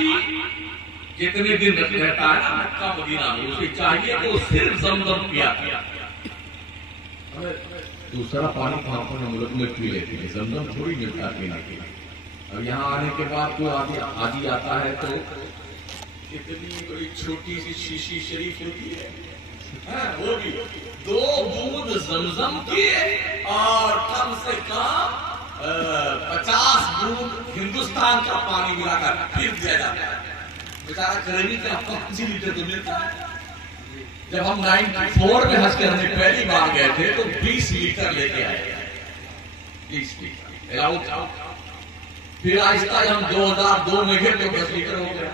حاجی جتنے دن رہتا ہے نا مکہ مدینہ میں اسے چاہیے کہ وہ صرف زمزم پیا کیا، دوسرا پانی کہاں پر ہم لوگ میں پی لیتے ہیں، زمزم تھوڑی ملتا پینے کے لیے۔ اب یہاں آنے کے بعد کوئی حاجی آتا ہے تو اتنی بڑی چھوٹی سی شیشی شریف ہوتی ہے، وہ بھی 2 بوند زمزم کی اور کم سے کم 50 بوند ہندوستان کا پانی ملا کر پھر دیا جاتا ہے۔ بیچارہ کرنی کا 5 لیٹر تو ملتا ہے۔ جب ہم 94 میں حج کرنے پہلی بار گئے تھے تو 20 لیٹر لے کے آئے، 20 لیٹر۔ پھر آہستہ ہم 2002 میں گئے تو 10 لیٹر ہو گیا،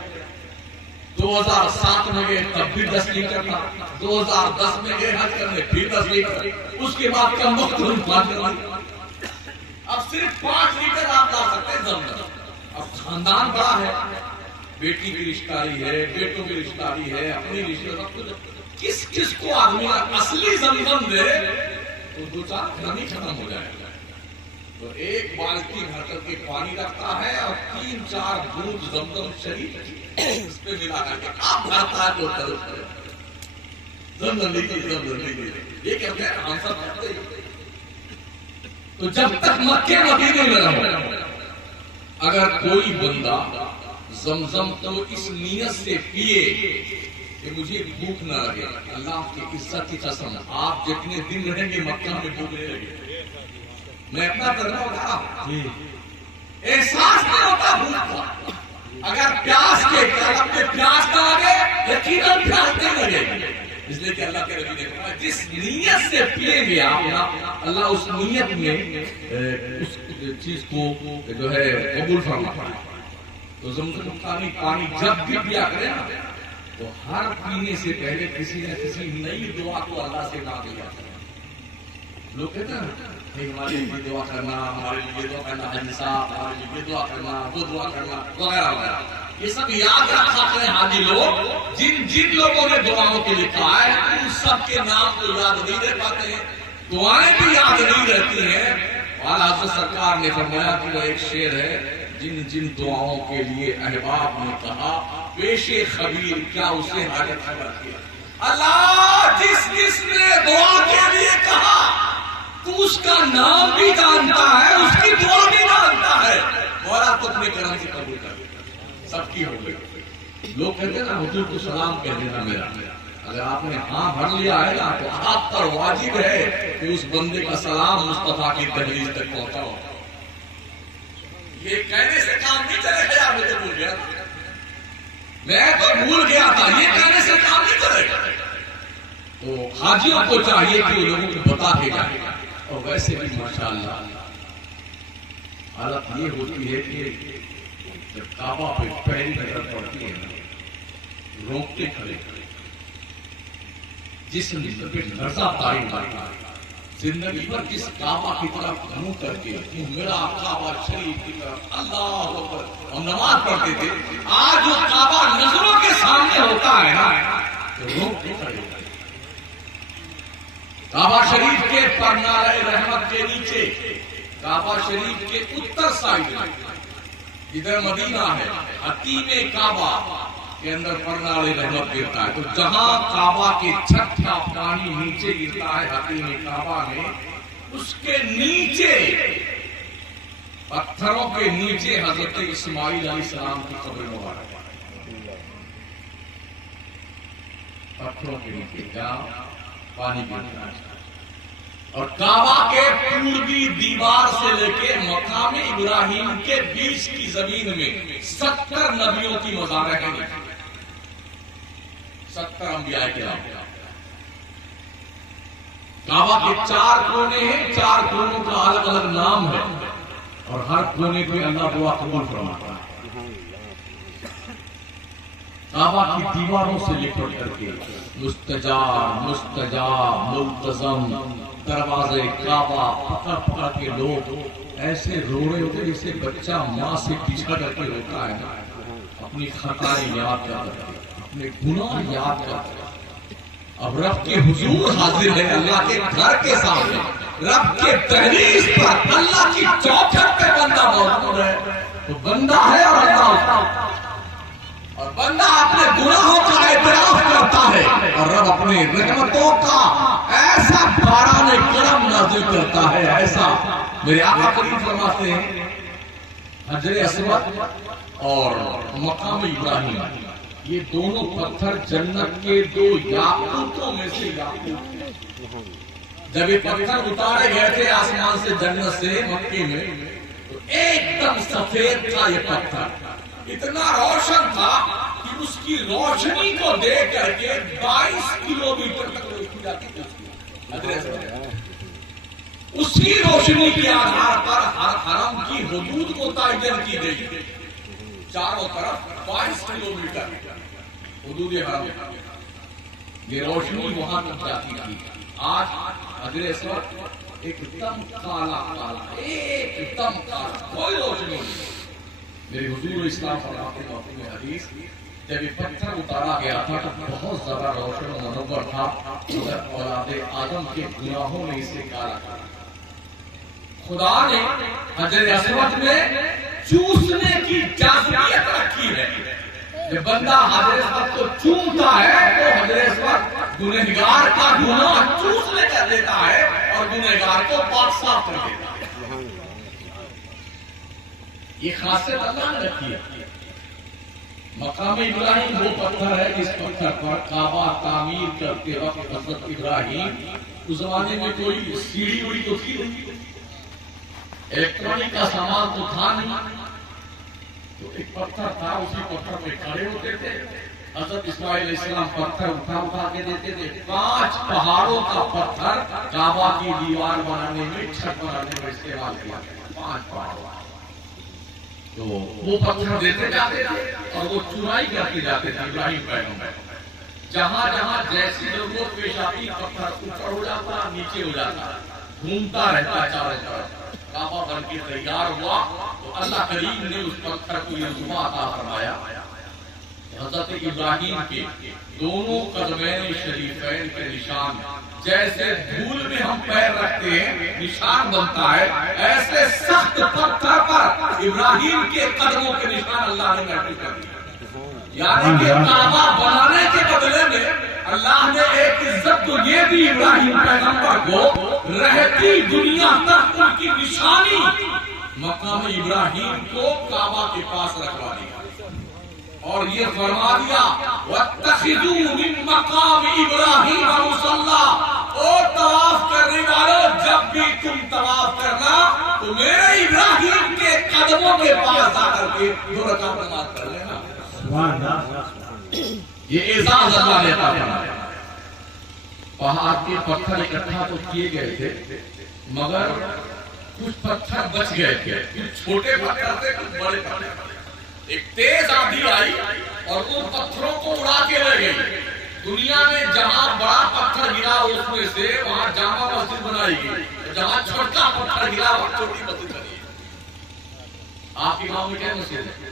2007 میں گئے تب بھی 10 لیٹر تھا، 2010 میں گئے حج کرنے پھر 10 لیٹر، اس کے بعد کم وقت ہم پانی اب صرف 5 لیٹر آپ لا سکتے ہیں زمزم۔ اب خاندان بڑا ہے، بیٹی کی رشتہ ہے، بیٹوں کی رشتہ ہے، اپنی رشتہ، کس کس کو آدمی اصلی زمزم دے تو 2-4 گھر ہی ختم ہو جائے گا۔ تو ایک بالٹی بھر کر کے پانی رکھتا ہے اور 3-4 بوند زمزم شریف اس پہ ملا کر کے آپ بھرتا ہے تو زمزم لیجیے، یہ کہتے ہیں ہم سب کرتے ہیں۔ تو جب تک مکے مدینے میں رہو، اگر کوئی بندہ زمزم کو اس نیت سے پیے کہ مجھے بھوک نہ لگے، اللہ کی عزت کی قسم آپ جتنے دن رہیں گے مکہ میں بھوک نہیں لگے۔ میں اپنا کرنا ہوتا احساس نہیں ہوتا بھوک کا، اگر پیاس کے اپنے پیاس کا آگے یقیناً پیاس نہیں لگے گی، اس لیے کہ اللہ کے نبی نے کہا جس نیت سے پیئیں گے آپ، اللہ اس نیت میں اس چیز کو جو ہے قبول فرماتا ہے۔ تو زمزم پانی جب بھی پیا کرے نا تو ہر پینے سے پہلے کسی نہ کسی نئی دعا کو اللہ سے مانگے جاتا ہے۔ لوگ کہتے ہیں ہمارے لیے دعا کرنا، ہمارے لیے دعا کرنا، حاجی صاحب ہمارے لیے دعا کرنا، وہ دعا کرنا وغیرہ وغیرہ، یہ سب یاد رکھا کریں حاجی لوگ۔ جن لوگوں نے دعاؤں کے لکھا ہے ان سب کے نام کو یاد نہیں رہ پاتے ہیں، دعائیں بھی یاد نہیں رہتی ہیں۔ اور حضرت سرکار نے فرمایا کہ وہ ایک شعر ہے، جن دعاؤں کے لیے احباب نے کہا پیش خبیر کیا اسے حاجت خبر کیا۔ اللہ جس نے دعا کے لیے کہا تو اس کا نام بھی جانتا ہے، اس کی دعا بھی جانتا ہے، مولا تو اپنے کرم سے قبول کر لے، سب کی ہو گئی۔ لوگ کہتے ہیں نا حضور کو سلام کہہ دینا میرا، اگر آپ نے ہاں بھر لیا ہے نا تو آپ پر واجب ہے کہ اس بندے کا سلام مصطفیٰ کی دہلیز تک پہنچاؤ۔ یہ کہنے سے کام نہیں چلے گا، میں تو بھول گیا تھا، میں تو بھول گیا تھا، یہ کہنے سے کام نہیں چلے گا۔ تو حاجیوں کو چاہیے کہ وہ لوگوں کو بتا کے جائے۔ اور ویسے بھی ماشاءاللہ حالت یہ ہوتی ہے کہ جب کعبہ پہ پہلی نظر پڑتی ہے نا روکتے کھڑے جسم پہ لرزہ طاری مارتا ہے، زندگی پر جس کعبہ کی طرف منہ کر کے میرا کعبہ شریف کی طرف اللہ اکبر ہم نماز پڑھتے تھے، آج وہ کعبہ نظروں کے سامنے ہوتا ہے نا تو روکتے کھڑے۔ کعبہ شریف کے پرنارے رحمت کے نیچے، کعبہ شریف کے اتر سائڈ میں ادھر مدینہ ہے، حتیم کعبہ کے اندر پرنارے رحمت گرتا ہے۔ تو جہاں کعبہ کے چھت کا پانی نیچے گرتا ہے حتیم کعبہ میں، اس کے نیچے پتھروں کے نیچے حضرت اسماعیل علیہ السلام کی قبر مبارک ہے، پتھروں کے نیچے جہاں پانی گرتا ہے۔ اور کعبہ کے پوربی دیوار سے لے کے مقام ابراہیم کے بیچ کی زمین میں 70 نبیوں کی مزاریں ہیں، 70 انبیاء کرام۔ کعبہ کے 4 کونے ہیں، 4 کونوں کا الگ الگ نام ہے اور ہر کونے پہ اللہ دعا قبول فرماتا ہے۔ کعبہ کی دیواروں سے لپٹ کر کے مستجاب مستجاب ملتزم دروازے کعبہ پکڑ پکڑ کے لوگ ایسے رو رہے ہوتے جیسے بچہ ماں سے پیچھا کر کے روتا ہے، اپنی خطائیں یاد کر کے، اپنے گناہ یاد کر کے۔ اب رب کے حضور حاضر ہے، اللہ کے گھر کے سامنے، رب کے دہلیز پر، اللہ کی چوکھٹ پہ بندہ موجود ہے، تو بندہ ہے اور اللہ ہوتا ہے ایسا میرے آقا کریم فرماتے ہیں حجر اسود اور مقام ابراہیم یہ دونوں پتھر جنت کے دو یاقوتوں میں سے یاقوت ہیں۔ جب یہ پتھر اتارے گئے تھے آسمان سے جنت سے مکے میں تو ایک دم سفید تھا یہ پتھر، اتنا روشن تھا کہ اس کی روشنی کو دیکھ کر کے 22 کلومیٹر تک روشنی جاتی تھی۔ اس کی روشنی کے آدھار پر حرم کی حدود متعین کی گئی، چاروں طرف 22 کلومیٹر حدود حرم، یہ روشنی وہاں تک جاتی تھی۔ آج حجر اسود ایک دم کالا کالا، ایک دم کالا، کوئی روشنی نہیں۔ میرے حضور اسلام فرماتے ہیں اپنے حدیث جب یہ پتھر اتارا گیا تھا تو بہت زیادہ روشن و منور تھا، مگر اولاد آدم کے گناہوں نے اسے کالا کیا۔ خدا نے حجر اسود میں چوسنے کی جاذبیت رکھی ہے، جب بندہ حجر اسود کو چومتا ہے تو حجر اسود گنہگار کا گناہ چوس لے کر دیتا ہے اور گنہگار کو پاک صاف کر دیتا ہے۔ یہ خاصیت اللہ نے رکھی ہے۔ مقام ابراہیم وہ پتھر ہے جس پتھر پر کعبہ تعمیر کرتے وقت حضرت ابراہیم، اس زمانے میں کوئی سیڑھی وڑی تو تھی نہیں، الیکٹرانک کا سامان تو تھا نہیں، تو ایک پتھر تھا، اسی پتھر پہ کھڑے ہوتے تھے۔ حضرت اسماعیل علیہ السلام پتھر اٹھا کے دیتے تھے۔ 5 پہاڑوں کا پتھر کعبہ کی دیوار بنانے میں، چھت بنانے میں استعمال کیا گیا، 5 پہاڑوں۔ تو وہ پتھر دیتے جاتے تھے اور وہ چرائی کرتے جاتے تھے ابراہیم پیغمبر۔ جہاں جہاں جیسی ضرورت پیش آتی پتھر اوپر ہو جاتا، نیچے ہو جاتا، گھومتا رہتا چاروں طرف۔ کعبہ بن کے تیار ہوا تو اللہ کریم نے اس پتھر کو یہ زبا عطا فرمایا۔ حضرت ابراہیم کے دونوں قدمین شریفین کے نشان جیسے دھول میں ہم پیر رکھتے ہیں نشان بنتا ہے، ایسے سخت پتھر پر ابراہیم کے قدموں کے نشان اللہ نے محفوظ کر دیا۔ یعنی کہ کعبہ بنانے کے بدلے میں اللہ نے ایک عزت تو یہ دی ابراہیم پیغمبر کو، رہتی دنیا تک ان کی نشانی مقام ابراہیم کو کعبہ کے پاس رکھوا دیا اور یہ فرما دیا وَاتَّخِذُوا مِن مَّقَامِ إِبْرَاهِيمَ مُصَلًّى، او طواف کرنے والوں جب بھی تم طواف کرنا تو میرے ابراہیم کے قدموں کے پاس جا کر کے 2 رکعت نماز پڑھ لینا۔ یہ اعزاز اللہ نے عطا فرمایا۔ پہاڑ کے پتھر اکٹھا تو کیے گئے تھے مگر کچھ پتھر بچ گئے تھے، کچھ چھوٹے پتھر تھے، کچھ بڑے پتھر تھے۔ ایک تیز آندھی آئی اور ان پتھروں کو اڑا کے لے گئی۔ دنیا میں جہاں بڑا پتھر گرا اس میں سے وہاں جامع مسجد بنائی گئی، جہاں چھوٹا پتھر گرا وہاں چھوٹی مسجد بنائی گئی۔ آپ کے گاؤں میں کیا مسجد ہے؟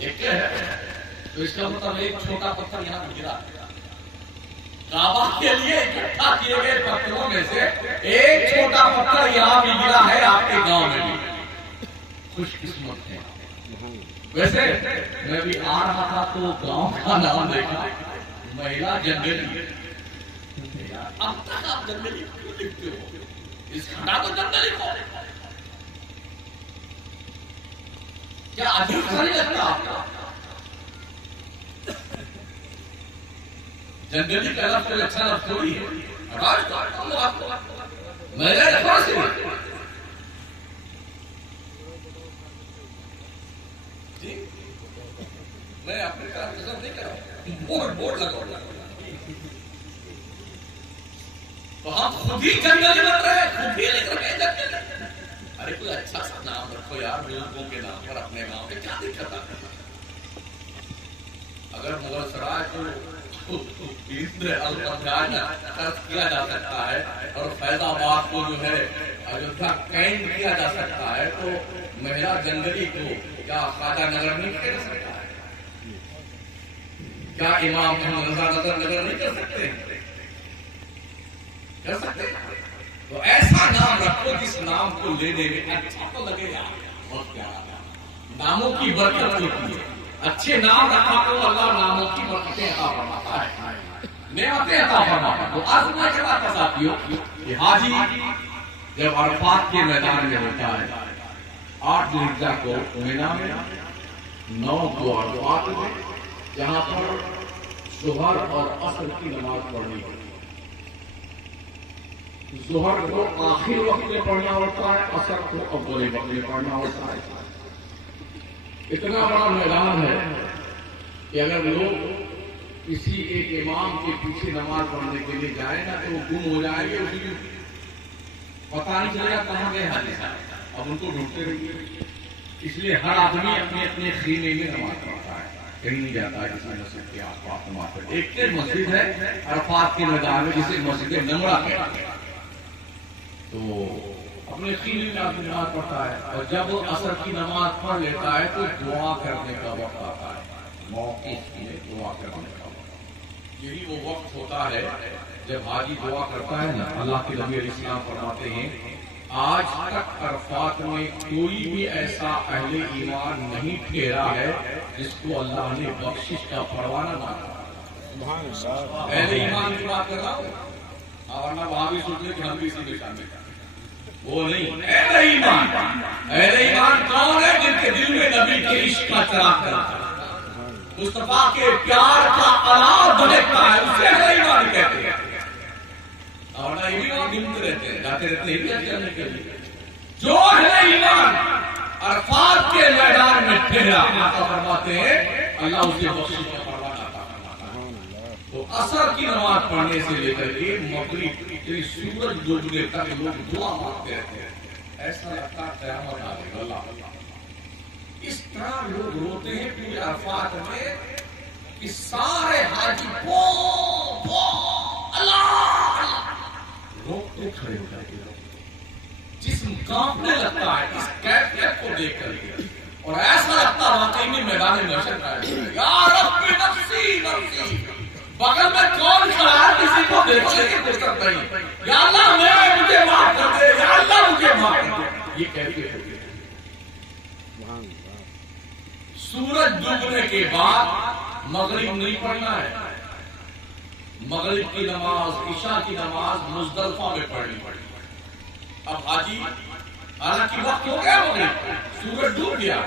ایک ہے، تو اس کا مطلب ایک چھوٹا پتھر یہاں گرا۔ کعبہ کے لیے اکٹھا کیے گئے پتھروں میں سے ایک چھوٹا پتھر یہاں بھی گرا ہے آپ کے گاؤں میں بھی۔ خوش قسمت ہے۔ ویسے میں بھی آ رہا تھا تو گاؤں کا نام دیکھا، مہیلا جنگلی۔ اب تک آپ جنگلی کیوں لکھتے ہو؟ اس کھڑا تو جنگلی کو کیا عجیب سا نہیں لگتا آپ کا؟ جنگلی کا لفظ کوئی اچھا لفظ تھوڑی ہے۔ مہیلا لکھوا سے میں اپنے طرف نظر نہیں کر رہا ہوں، بورڈ لگا تو ہم خود ہی جنگلی بن رہے ہیں، خود ہی لکھ رہے ہیں جنگلی۔ ارے کوئی اچھا سا نام رکھو یار، بزرگوں کے نام پر اپنے گاؤں میں کیا دقت آتا ہے؟ اگر مغل سرائے کو کیا جا سکتا ہے اور فیض آباد کو جو ہے ایودھیا کینٹ کیا جا سکتا ہے تو مہیلا جنگلی کو کیا خواجہ نگر نہیں کر سکتا ہے؟ کیا امام محمد رضا نگر نہیں کر سکتے؟ کر سکتے؟ تو ایسا نام رکھو جس نام کو لینے میں اچھا تو لگے گا۔ بہت پیارا ناموں کی برکت ہوتی ہے، اچھے نام رکھا تو اللہ ناموں کی برکتیں عطا فرماتا ہے۔ نعمتیں عطا فرماتا ہے. تو عرض میں کیا بات ساتھیوں کہ حاجی جب عرفات کے میدان میں ہوتا ہے 8 ذوالحجہ کو مینا میں 9 کو عرفات میں جہاں پر ظہر اور عصر کی نماز پڑھنی ہوتی ہے. ظہر کو آخر وقت میں پڑھنا ہوتا ہے, عصر کو اول وقت میں پڑھنا ہوتا ہے. اتنا بڑا میدان ہے کہ اگر لوگ کسی ایک امام کے پیچھے نماز پڑھنے کے لیے جائیں نا تو وہ گم ہو جائیں گے, اس کی پتہ نہیں چلے گا کہاں گئے حاجی صاحب, اب ان کو ڈھونڈتے رہیے. اس لیے ہر آدمی اپنے اپنے خیمے میں نماز پڑھتا ہے, کہیں نہیں جاتا ہے کسی مسجد کے آس پاس نماز پڑھتا ہے. ایک مسجد ہے عرفات کے میدان میں جسے مسجد نمرہ کہتے ہیں, تو اپنے خیمے میں آدمی نماز پڑھتا ہے. اور جب وہ عصر کی نماز پڑھ لیتا ہے تو دعا کرنے کا وقت آتا ہے, موقف میں دعا کرنے کا وقت. یہی وہ وقت ہوتا ہے جب حاجی دعا کرتا ہے نا. اللہ کے نبی علیہ السلام فرماتے ہیں آج تک عرفات میں کوئی بھی ایسا اہل ایمان نہیں ٹھہرا ہے جس کو اللہ نے بخشش کا پروانہ نہ دیا. اہل ایمان کی بات کر رہا ہوں, ورنہ وہاں بھی سوچ لے کہ ہم بھی اسی میں شامل ہیں. وہ نہیں, اہل ایمان. اہل ایمان کون ہے؟ جن کے دل میں نبی کے عشق کا چراغ کرتا ہے, مصطفیٰ کے پیار کا الاؤ دھڑکتا ہے, اسے اہل ایمان کہتے ہیں. اور نہ یہ بھی وہاں گھومتے رہتے ہیں, جاتے رہتے ہیں کرنے کے لیے. جو اہل ایمان عرفات کے میدان میں ٹھہرا, آقا فرماتے ہیں اللہ اسے بخشش کا پروانہ عطا فرماتا ہے. تو عصر کی نماز پڑھنے سے لے کر کے مغرب کے سورج ڈوبنے تک لوگ دعا مانگتے رہتے ہیں. ایسا لگتا ہے قیامت آ گئی. اللہ اس طرح لوگ روتے ہیں پورے عرفات میں کہ سارے حاجی روکتے کھڑے ہو جاتے ہیں, جسم کانپنے لگتا ہے اس کیفیت کو دیکھ کر کے, اور ایسا لگتا واقعی میں میدان محشر کا ہے. یا رب نفسی نفسی, بغل میں کون کھڑا ہے کسی کو دیکھنے کی فرصت نہیں, یا اللہ مجھے معاف کر دے, یا اللہ مجھے معاف کر دے. یہ کیفیت ہوتی ہے. سورج ڈوبنے کے بعد مغرب نہیں پڑھنا ہے. مغرب کی نماز, عشاء کی نماز مزدلفہ میں پڑھنی پڑی. اب حاجی حالانکہ وقت ہو گیا, مغرب سورج ڈوب گیا,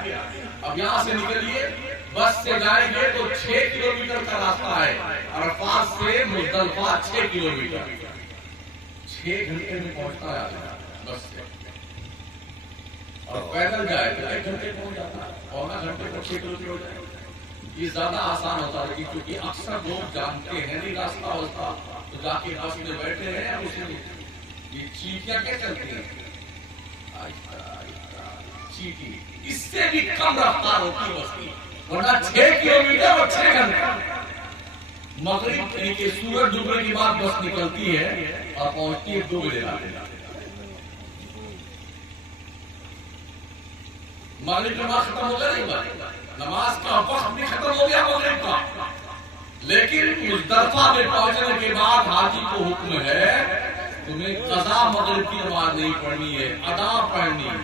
اب یہاں سے نکلیے, بس سے جائیں گے تو 6 کلومیٹر کا راستہ ہے. عرفات سے مزدلفہ 6 کلومیٹر, 6 گھنٹے میں پہنچتا ہے بس سے. اور پیدل جائے تو 1 گھنٹے پہنچ جاتا ہے, پونا گھنٹے پر 6 کلومیٹر ہو جائے. یہ زیادہ آسان ہوتا ہے کیونکہ اکثر لوگ جانتے ہیں نہیں راستہ ہوتا, تو جا کے بس میں بیٹھے ہیں. یہ چیٹیاں کیا چلتی ہیں, چیٹی, اس سے بھی کم رفتار ہوتی ہے بس کی, ورنہ 6 کلومیٹر اور 6 گھنٹے. مغرب یعنی کہ سورج ڈوبنے کے بعد بس نکلتی ہے اور پہنچتی ہے 2 بجے رات. مغرب نماز ختم ہو گیا, نہیں نماز کا وقت بھی ختم ہو گیا مغرب کا, لیکن مزدلفہ میں پہنچنے کے بعد حاجی کو حکم ہے تمہیں قضا مغرب کی نماز نہیں پڑھنی ہے, ادا پڑھنی ہے.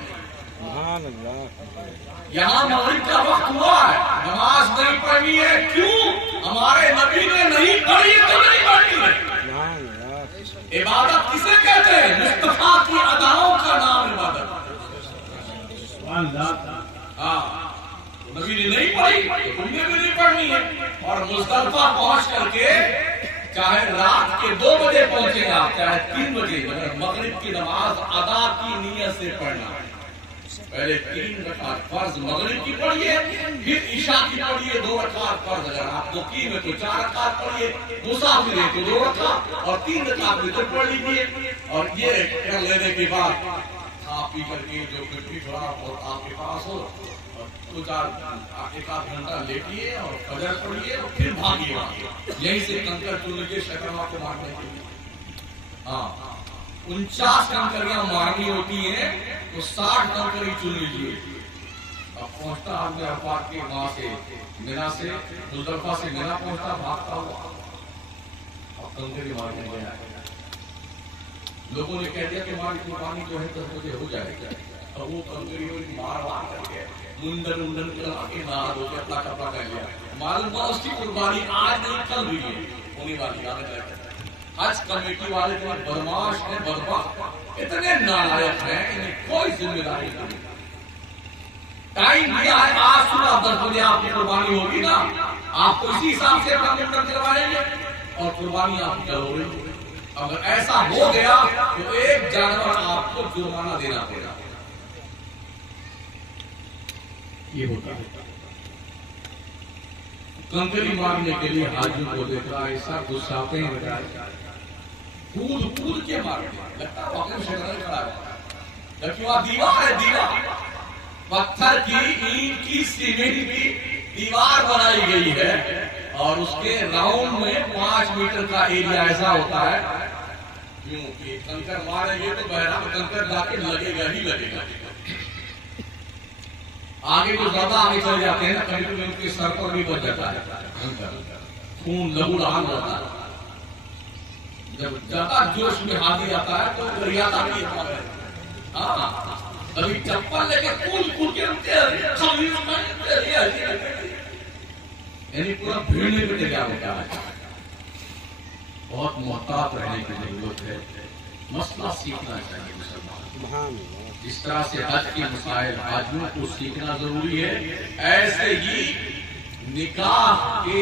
یہاں مغرب کا وقت ہوا ہے, نماز نہیں پڑھنی ہے. کیوں؟ ہمارے نبی نے نہیں پڑھی تو نہیں پڑھنی ہے. عبادت کسے کہتے ہیں؟ مصطفیٰ کی اداؤں کا نام عبادت. ہاں, نبی نے نہیں پڑھی تو تم نے بھی نہیں پڑھنی ہے. اور مزدلفہ پہنچ کر کے چاہے رات کے 2 بجے پہنچے گا چاہے 3 بجے, مگر مغرب کی نماز ادا کی نیت سے پڑھنا. پہلے 3 رکعت فرض مغرب کی پڑھیے, پھر عشاء کی پڑھیے 2 رکعت فرض. اگر آپ مقیم ہے تو 4 رکعت پڑھیے, مسافر ہے تو 2 رکعت, اور 3 رکعت وتر پڑھ لیجیے. اور یہ کر لینے کے بعد کھا پی کر کے جو کچھ تھوڑا بہت آپ کے پاس ہو, تو 1 آدھ گھنٹہ لیٹیے اور فجر پڑھیے اور پھر بھاگیے. یہیں سے کنکر چن لیجیے شکرما کو مارنے کے لیے. ہاں, 49 کنکریاں مارنی ہوتی ہیں تو 60 کنکری چن لیجیے. اب پہنچتا آدمی عرفات کے وہاں سے مینا سے مزدلفہ سے مینا پہنچتا بھاگتا ہوا, اب کنکری مارنے گیا. لوگوں نے کہہ دیا کہ ہماری قربانی جو ہے 10 بجے ہو جائے گا. اب وہ کنکری مار کر کے منڈن کرا کے نہا دھو کے اپنا کپڑا کر لیا. معلوم ہوا اس کی قربانی آج نہیں کل ہوئی ہے. ہونے والی حالت ہے۔ حج کمیٹی والے جو بدماش ہیں، بدبخت، اتنے نالائق ہیں، انہیں کوئی ذمہ داری نہیں۔ ٹائم دیا ہے، آج صبح 10 بجے آپ کی قربانی ہوگی نا، آپ کو اسی حساب سے اپنا منڈر کروائیں گے اور قربانی آپ کی ہو رہی۔ اگر ایسا ہو گیا تو ایک جانور آپ کو جرمانہ دینا پڑے گا۔ یہ ہوتا ہے کنکری مارنے کے لیے حاجیوں کو دیکھا ایسا گھساتے ہیں، کود کود کے مارتے ہیں، لگتا ہے واقعی شیطان کھڑا ہے، جبکہ وہاں دیوار ہے، دیوار پتھر کی، اینٹ کی، سیمنٹ کی دیوار بنائی گئی ہے اور اس کے راؤنڈ میں 5 میٹر کا ایریا ایسا ہوتا ہے کیونکہ کنکر ماریں گے تو بہرحال کنکر لا کے لگے گا ہی لگے گا۔ آگے جو زیادہ آگے چلے جاتے ہیں نا، کبھی کبھی ان کے سر پر بھی بچ جاتا ہے خون، لہو لہان ہوتا ہے۔ جب زیادہ جوش میں ہاتھی آتا ہے تو گریاتا بھی ہے۔ ہاں کبھی چپل لے کے کود کود کے یعنی پورا بھیڑنے پہ تیار ہوتا ہے۔ بہت محتاط رہنے کی ضرورت ہے، مسئلہ سیکھنا چاہیے مسلمان۔ جس طرح سے حج کے مسائل حاجیوں کو سیکھنا ضروری ہے، ایسے ہی نکاح کے،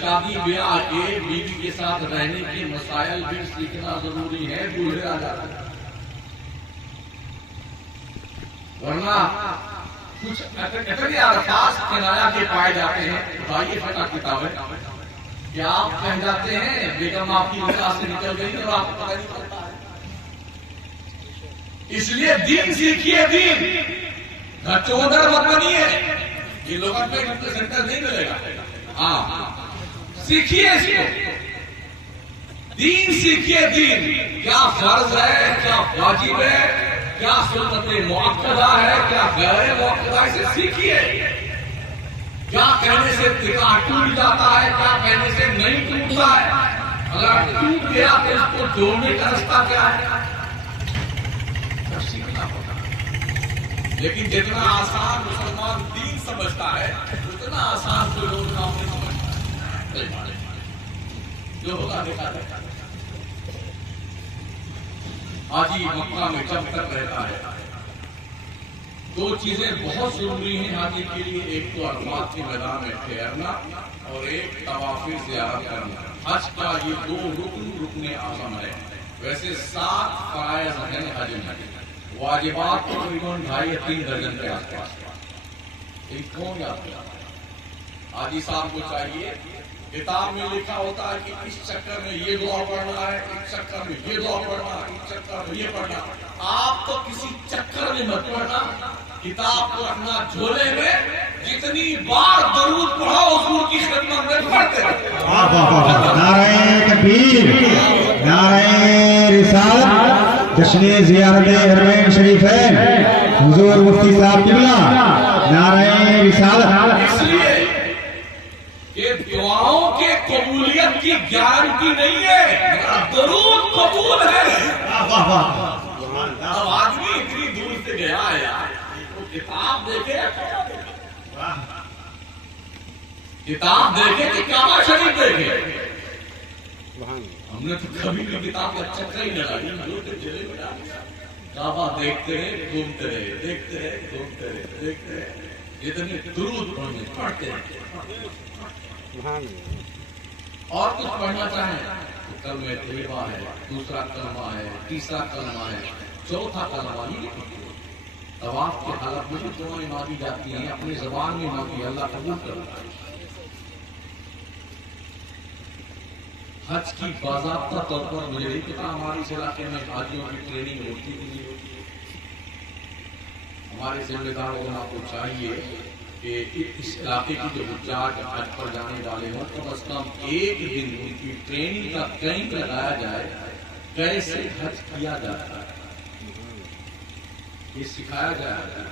شادی بیاہ کے، بیوی کے ساتھ رہنے کے مسائل بھی سیکھنا ضروری ہے۔ بوڑھے آ جاتے ہیں، ورنہ کچھ اتنے الفاظ کنایا کے پائے جاتے ہیں۔ بتائیے فقہ کتاب ہے کیا آپ کہہ جاتے ہیں بیگم آپ کی نکاح سے نکل گئی اور آپ کو پتہ نہیں چلتا ہے۔ اس لیے دین سیکھیے، دین چودر مت بنیے، یہ لوگوں پہ سینٹر نہیں ملے گا۔ ہاں سیکھیے اس کو، دین سیکھیے، دین کیا فرض ہے، کیا واجب ہے، کیا سنت مؤکدہ ہے، کیا غیر مؤکدہ ہے، اسے سیکھیے۔ کیا کہنے سے نکاح ٹوٹ جاتا ہے، کیا کہنے سے نہیں ٹوٹتا ہے، اگر ٹوٹ گیا تو اس کو جوڑنے کا رستہ کیا ہے، سیکھنا ہوگا۔ لیکن جتنا آسان مسلمان دین سمجھتا ہے اتنا آسان کوئی لوگ کام نہیں سمجھتا ہے۔ جو ہوگا دیکھا جائے۔ حاجی مکہ میں جب تک رہتا ہے 2 چیزیں بہت ضروری ہیں حاجی کے لیے، ایک تو عرفات کے میدان میں ٹھہرنا اور ایک طواف زیارت کرنا۔ حج کا یہ 2 رکن اعظم ہے۔ ویسے 7 فرائض ہیں حج میں، واجبات تقریباً 2.5 یا 3 درجن کے آس پاس۔ ایک کون یاد کرتا ہے؟ حاجی صاحب کو چاہیے، کتاب میں لکھا ہوتا ہے کہ اس چکر میں یہ دعا پڑھنا ہے، اس چکر میں یہ دعا پڑھنا ہے، اس چکر میں یہ پڑھنا۔ آپ تو کسی چکر میں مت پڑھنا، کتاب کو رکھنا جھولے میں، جتنی بار درود پڑھو حضور کی خدمت میں پڑھتے رہو۔ نعرہ تکبیر، نعرہ رسالت، جشن زیارت حرمین شریفین، حضور مفتی صاحب قبلہ، نعرہ رسالت۔ اس لیے کہ دعاؤں کے قبولیت کی گارنٹی نہیں ہے، درود قبول ہے۔ اب آدمی اتنی دور سے گیا ہے یار، وہ کتاب دیکھے، کتاب دیکھے کہ کعبہ شریف دیکھے۔ ہم نے تو کبھی بھی کتاب کا چکر ہی نہ لگا، کعبہ دیکھتے رہے، گھومتے رہے، دیکھتے رہے، گھومتے رہے، دیکھتے رہے، اتنے درود پڑھتے رہے۔ اور کچھ پڑھنا چاہیں تو کلمہ طیبہ ہے، دوسرا کلمہ ہے، تیسرا کلمہ ہے، چوتھا کلمہ ہی طواف کے حالت میں بھی دعائیں مانگی جاتی ہیں، اپنی زبان میں مانگی، اللہ قبول کرتا ہے۔ حج کی باضابطہ طور پر مجھے نہیں پتا ہمارے اس علاقے میں حاجیوں کی ٹریننگ ہوتی کہ نہیں ہوتی۔ ہمارے ذمہ دار علماء کو چاہیے کہ اس علاقے کی جو حجاج حج پر جانے والے ہوں کم از کم ایک دن ان کی ٹریننگ کا کیمپ لگایا جائے، کیسے حج کیا جاتا ہے یہ سکھایا جائے۔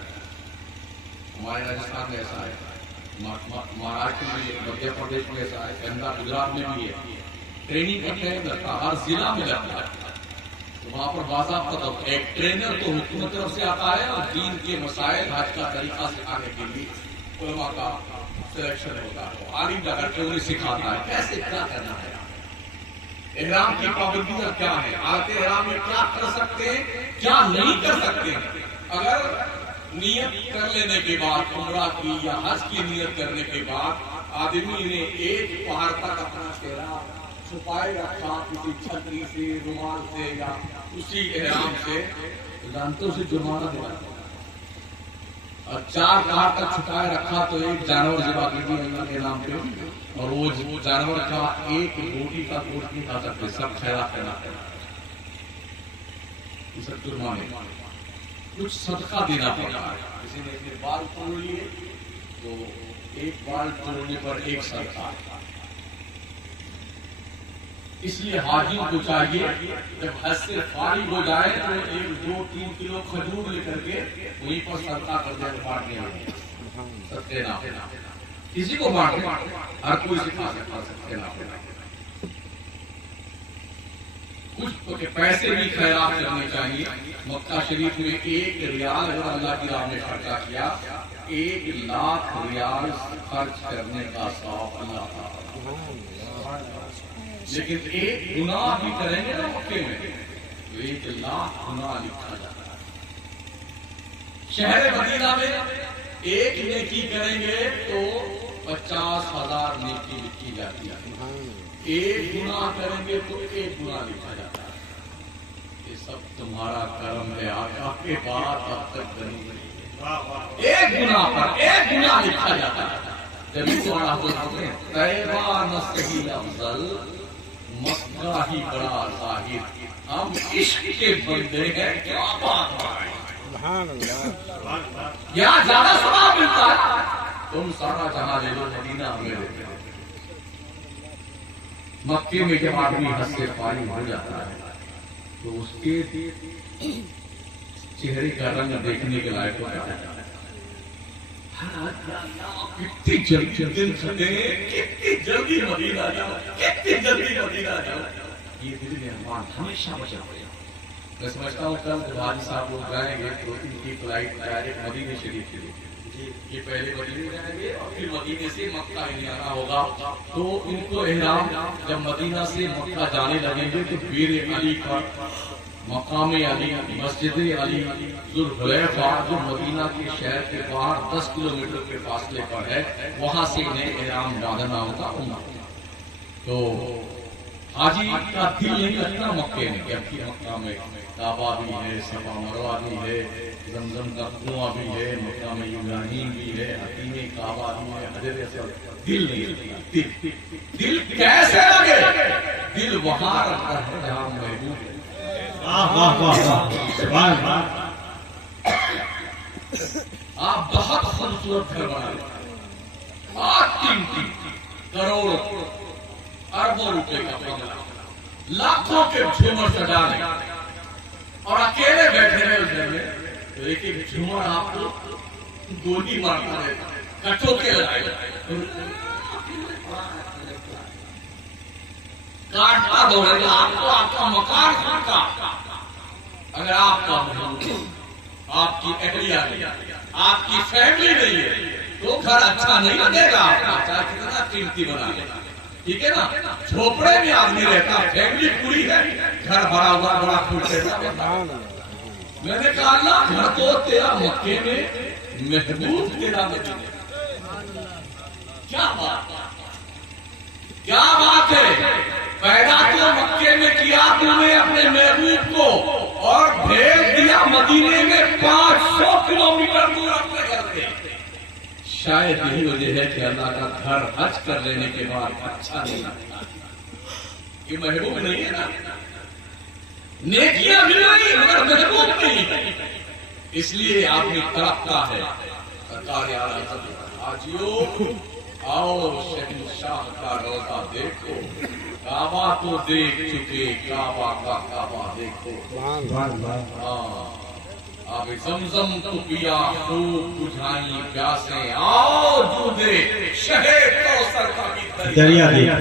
ہمارے راجستھان میں ایسا ہے، مہاراشٹر میں، مدھیہ پردیش میں ایسا ہے، گنگا گجرات میں بھی ہے، ٹریننگ کا کیمپ لگتا ہے، ہر ضلع میں لگتا ہے۔ تو وہاں پر باضابطہ ایک ٹرینر تو حکومت طرف سے آتا ہے اور دین کے مسائل حج کا طریقہ سکھانے کے لیے علماء کا سلیکشن ہوتا ہے، عالم جا کر کے انہیں سکھاتا ہے کیسے کیا کرنا ہے۔ احرام کی پابندیاں کیا ہیں، حالت احرام میں کیا کر سکتے ہیں، کیا نہیں کر سکتے ہیں۔ اگر نیت کر لینے کے بعد عمرہ کی یا حج کی نیت کرنے کے بعد آدمی نے ایک پہاڑ تک اپنا چہرہ چھپائے رکھا کسی چھتری سے، رومال سے یا اسی احرام سے، لانتوں سے جرمانہ دینا، اور 4 پہاڑ تک چھپائے رکھا تو ایک جانور ذبح کی تھی اللہ کے نام پہ، اور وہ جانور کا ایک روٹی کا گوشت نہیں کھا سکتے، سب خیرات کرنا یہ سب جرمانے۔ کچھ صدقہ دینا پڑتا ہے، کسی نے اپنے بال توڑ لیے تو ایک بال توڑنے پر ایک صدقہ۔ اس لیے حاجیوں کو چاہیے جب حج سے فارغ ہو جائے تو 1-2-3 کلو کھجور لے کر کے وہیں پر صدقہ کر دیں، بانٹنے والے صدقے نہ کسی کو بانٹے، ہر کوئی سے کھا سکتا صدقے نہ کچھ پیسے بھی خیرات کرنے چاہیے۔ مکہ شریف میں 1 ریال اگر اللہ کی راہ میں خرچہ کیا، 1 لاکھ ریال خرچ کرنے کا ثواب اللہ تعالیٰ۔ لیکن ایک گناہ بھی کریں گے نا مکے میں تو 1 لاکھ گناہ لکھا جاتا ہے۔ شہر مدینہ میں ایک نیکی کریں گے تو 50,000 نیکی لکھی جاتی ہے، ایک گناہ کریں گے تو 1 گناہ لکھا جاتا ہے۔ یہ سب تمہارا کرم ہے، آقا کے بعد اب تک کروں گی، ایک گناہ پر 1 گناہ لکھا جاتا ہے۔ جب تمہارا ہوتے ہیں طیبہ نہ صحیح افضل، مکہ ہی بڑا ظاہر، ہم عشق کے بندے ہیں، کیا بات ہے، یہاں زیادہ ثواب ملتا ہے۔ تم سارا جہاں لے لو، مدینہ ہمیں دیتے ہیں۔ مکے میں جب آدمی حج سے فارغ ہو جاتا ہے تو اس کے چہرے کا رنگ دیکھنے کے لائق ہوتا ہے۔ کتنی جلدی مدینہ جاؤ، کتنی جلدی مدینہ جاؤ، یہ دل میں ارمان ہمیشہ بچا ہوا۔ میں سمجھتا ہوں کل جب حاجی صاحب لوگ جائیں گے تو ان کی فلائٹ ڈائریکٹ مدینہ شریف کے لیے، یہ پہلے مدینے جائیں گے اور پھر مدینے سے مکہ ہی آنا ہوگا، تو ان کو احرام جب مدینہ سے مکہ جانے لگیں گے تو پیر علی کا مقام علی، مسجد علی ذوالحلیفہ جو مدینہ کے شہر کے باہر 10 کلومیٹر کے فاصلے پر ہے، وہاں سے انہیں احرام باندھنا ہوگا عمرہ۔ تو حاجی کا دل نہیں لگتا مکے میں، کیونکہ مکہ میں کعبہ بھی ہے، صفا مروہ بھی ہے، زمزم کا کنواں بھی ہے، مکہ میں ابراہیم بھی ہے، حتیم کعبہ بھی ہے، حجر اسود، دل نہیں لگتا۔ دل کیسے لگے؟ دل وہاں رکھتا ہے جہاں محبوب ہے۔ آپ بہت خوبصورت گھر بنا لیں، آپ قیمتی کروڑوں اربوں روپے کا بنگلہ، لاکھوں کے جھومر سجا لیں اور اکیلے بیٹھے رہے اس گھر میں تو ایک ایک جھومر آپ کو گولی مارتا رہے، کٹوں کے لگائے کاٹتا دوڑے گا آپ کو، آپ کا مکان کھاتا۔ اگر آپ کا آپ کی اہلیہ نہیں، آپ کی فیملی نہیں ہے تو گھر اچھا نہیں لگے گا، چاہے کتنا قیمتی بنا لے، ٹھیک ہے نا۔ جھوپڑے میں آدمی رہتا، فیملی پوری ہے، گھر بھرا ہوا بڑا خوش رہتا۔ میں نے کہا اللہ گھر تو تیرا مکے میں، محبوب تیرا مدینے، کیا بات کیا بات ہے۔ پیدا تو مکے میں کیا تم نے اپنے محبوب کو، اور بھیج دیا مدینے میں 500 کلومیٹر دور اپنے گھر سے۔ شاید یہی وجہ ہے کہ اللہ کا گھر حج کر لینے کے بعد اچھا نہیں لگتا، یہ محبوب نہیں ہے نا۔ نیکیاں مل رہی مگر محبوب نہیں، اس لیے آدمی تڑپتا ہے۔ سرکار اعظم حاجیوں آؤ شہنشاہ کا روضہ دیکھو، کعبہ تو دیکھ چکے، کعبہ کا کعبہ دیکھو۔ آب زمزم تو پیا خوب بجھائیں پیاسیں، آؤ دودے شہر کوثر کا بھی دریا دیکھو۔